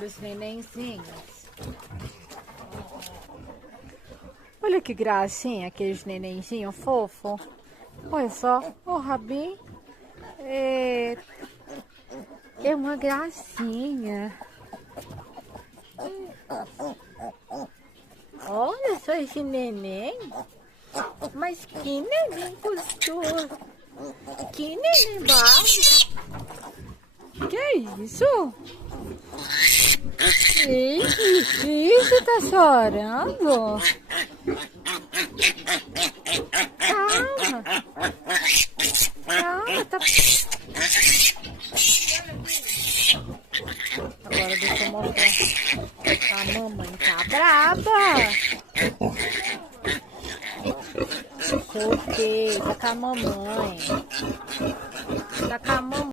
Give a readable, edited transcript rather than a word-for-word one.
Olha os nenenzinhos. Olha que gracinha aqueles nenenzinhos fofos. Olha só, o rabinho é uma gracinha. Olha só esse neném. Mas que neném gostoso. Que neném bravo. Que é isso? Isso, tá chorando? Calma. Calma, tá... Agora deixa eu mostrar. A mamãe tá brava. Soltei, tá com a mamãe.